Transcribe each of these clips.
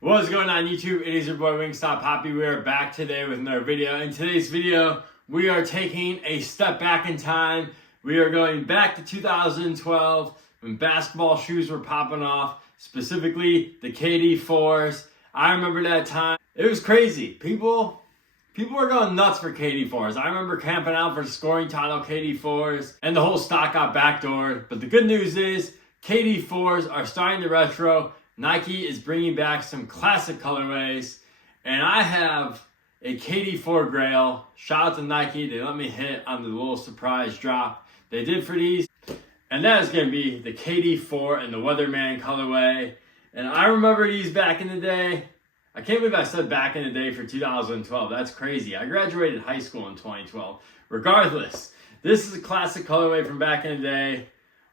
What's going on YouTube? It is your boy Wingstop Poppy. We are back today with another video. In today's video, we are taking a step back in time. We are going back to 2012 when basketball shoes were popping off, specifically the KD4s. I remember that time. It was crazy. People were going nuts for KD4s. I remember camping out for the scoring title KD4s, and the whole stock got backdoored. But the good news is KD4s are starting to retro. Nike is bringing back some classic colorways, and I have a KD4 Grail. Shout out to Nike. They let me hit on the little surprise drop they did for these. And that is going to be the KD4 and the Weatherman colorway. And I remember these back in the day. I can't believe I said back in the day for 2012. That's crazy. I graduated high school in 2012. Regardless, this is a classic colorway from back in the day.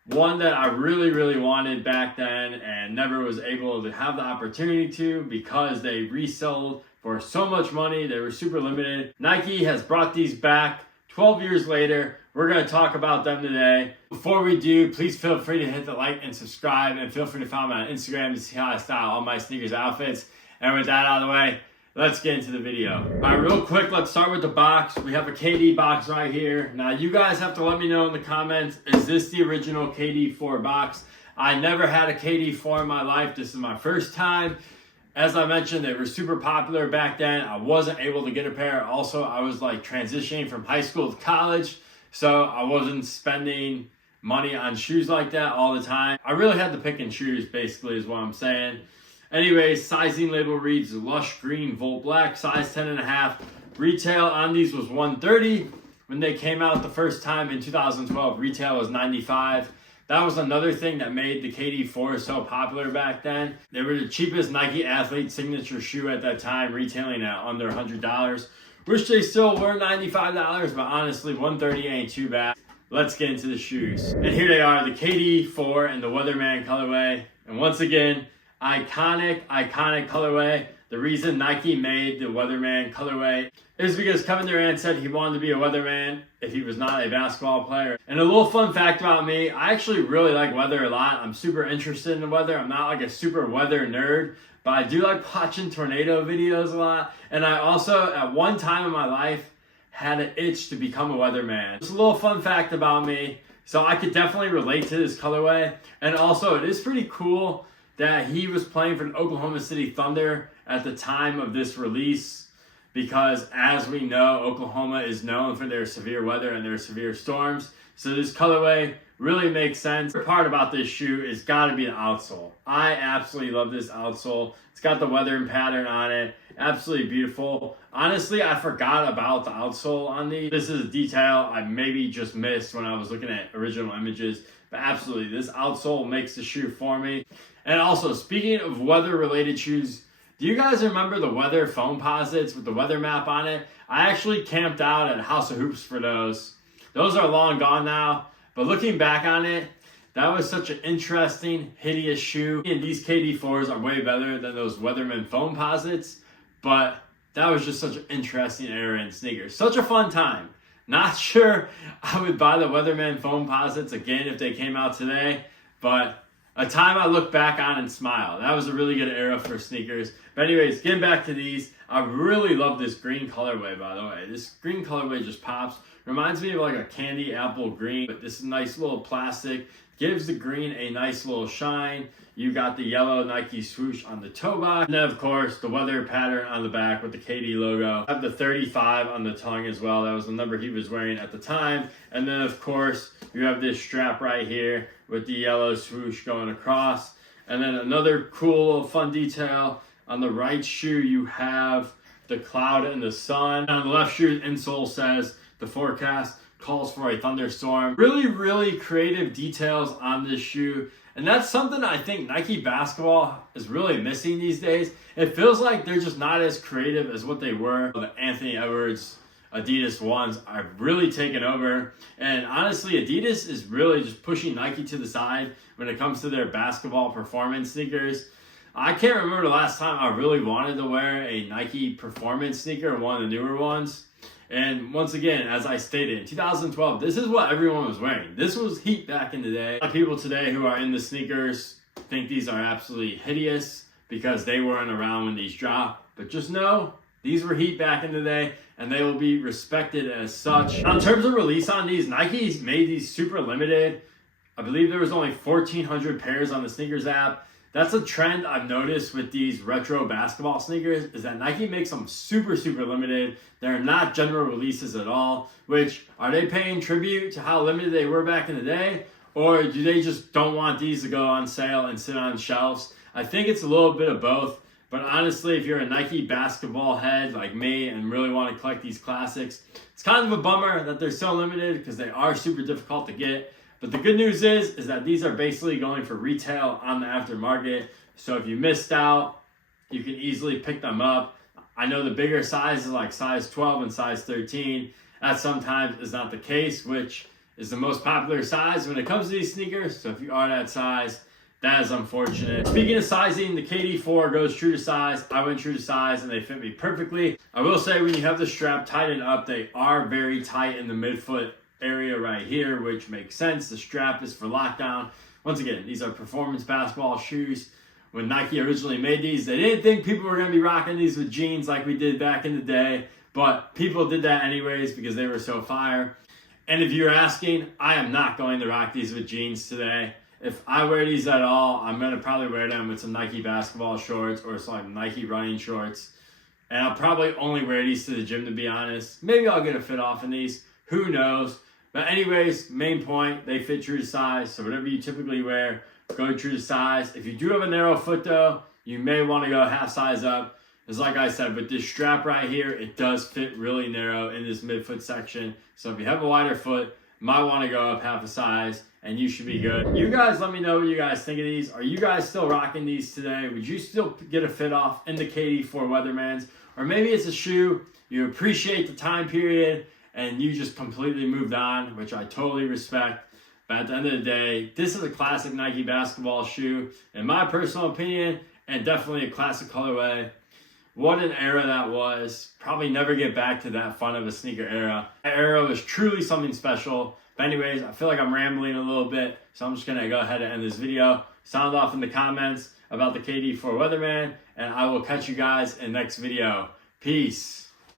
One that I really wanted back then and never was able to have the opportunity to because they resold for so much money. They were super limited. Nike has brought these back 12 years later. We're going to talk about them today. Before we do, please feel free to hit the like and subscribe, and feel free to follow me on Instagram to see how I style all my sneakers outfits. And with that out of the way, let's get into the video. All right, real quick, let's start with the box. We have a KD box right here. Now, you guys have to let me know in the comments, is this the original KD4 box? I never had a KD4 in my life. This is my first time. As I mentioned, they were super popular back then. I wasn't able to get a pair. Also, I was like transitioning from high school to college, so I wasn't spending money on shoes like that all the time. I really had to pick and choose, basically, is what I'm saying. Anyways, sizing label reads Lush Green Volt Black, size 10.5. Retail on these was $130. When they came out the first time in 2012, retail was $95. That was another thing that made the KD4 so popular back then. They were the cheapest Nike athlete signature shoe at that time, retailing at under $100. Wish they still were $95, but honestly, $130 ain't too bad. Let's get into the shoes. And here they are, the KD4 and the Weatherman colorway. And once again, iconic colorway. The reason Nike made the Weatherman colorway is because Kevin Durant said he wanted to be a weatherman if he was not a basketball player. And a little fun fact about me, I actually really like weather a lot. I'm super interested in the weather. I'm not like a super weather nerd, but I do like watching tornado videos a lot. And I also, at one time in my life, had an itch to become a weatherman. Just a little fun fact about me. So I could definitely relate to this colorway. And also, it is pretty cool that he was playing for the Oklahoma City Thunder at the time of this release, because as we know, Oklahoma is known for their severe weather and their severe storms. So this colorway really makes sense. The part about this shoe is got to be the outsole. I absolutely love this outsole. It's got the weathering pattern on it. Absolutely beautiful. Honestly, I forgot about the outsole on these. This is a detail I maybe just missed when I was looking at original images. But absolutely, this outsole makes the shoe for me. And also, speaking of weather-related shoes, do you guys remember the weather foam posits with the weather map on it? I actually camped out at House of Hoops for those. Those are long gone now, but looking back on it, that was such an interesting, hideous shoe. And these KD4s are way better than those Weatherman foam posits, but that was just such an interesting era in sneakers. Such a fun time. Not sure I would buy the Weatherman foam posits again if they came out today, but a time I look back on and smile. That was a really good era for sneakers. But anyways, getting back to these, I really love this green colorway, by the way. This green colorway just pops. Reminds me of like a candy apple green, but this is nice little plastic. Gives the green a nice little shine. You got the yellow Nike swoosh on the toe box. And then, of course, the weather pattern on the back with the KD logo. I have the 35 on the tongue as well. That was the number he was wearing at the time. And then, of course, you have this strap right here with the yellow swoosh going across. And then another cool little fun detail. On the right shoe, you have the cloud and the sun. On the left shoe, insole says the forecast calls for a thunderstorm. Really creative details on this shoe. And that's something I think Nike basketball is really missing these days. It feels like they're just not as creative as what they were. The Anthony Edwards Adidas ones are really taken over. And honestly, Adidas is really just pushing Nike to the side when it comes to their basketball performance sneakers. I can't remember the last time I really wanted to wear a Nike performance sneaker, one of the newer ones. And once again, as I stated, in 2012, this is what everyone was wearing. This was heat back in the day. A lot of people today who are in the sneakers think these are absolutely hideous. because they weren't around when these dropped. But just know, these were heat back in the day, and they will be respected as such. Now, in terms of release on these, Nike's made these super limited. I believe there was only 1,400 pairs on the sneakers app. That's a trend I've noticed with these retro basketball sneakers, is that Nike makes them super, super limited. They're not general releases at all, which, are they paying tribute to how limited they were back in the day? Or do they just don't want these to go on sale and sit on shelves? I think it's a little bit of both. But honestly, if you're a Nike basketball head like me and really want to collect these classics, it's kind of a bummer that they're so limited because they are super difficult to get. But the good news is that these are basically going for retail on the aftermarket. So if you missed out, you can easily pick them up. I know the bigger sizes like size 12 and size 13, that sometimes is not the case, which is the most popular size when it comes to these sneakers. So if you are that size, that is unfortunate. Speaking of sizing, the KD4 goes true to size. I went true to size and they fit me perfectly. I will say when you have the strap tightened up, they are very tight in the midfoot area right here, which makes sense. The strap is for lockdown. Once again, these are performance basketball shoes. When Nike originally made these, they didn't think people were going to be rocking these with jeans like we did back in the day, but people did that anyways because they were so fire. And if you're asking, I am not going to rock these with jeans today. If I wear these at all, I'm going to probably wear them with some Nike basketball shorts or some Nike running shorts. And I'll probably only wear these to the gym, to be honest. Maybe I'll get a fit off in these. Who knows? But anyways, main point, they fit true to size. So whatever you typically wear, go true to size. If you do have a narrow foot though, you may want to go half size up. Because like I said, with this strap right here, it does fit really narrow in this midfoot section. So if you have a wider foot, you might want to go up half a size and you should be good. You guys let me know what you guys think of these. Are you guys still rocking these today? Would you still get a fit off in the KD4 Weathermans? Or maybe it's a shoe, you appreciate the time period and you just completely moved on, which I totally respect. But at the end of the day, this is a classic Nike basketball shoe, in my personal opinion, and definitely a classic colorway. What an era that was. Probably never get back to that fun of a sneaker era. That era was truly something special. But anyways, I feel like I'm rambling a little bit, so I'm just going to go ahead and end this video. Sound off in the comments about the KD4 Weatherman, and I will catch you guys in the next video. Peace.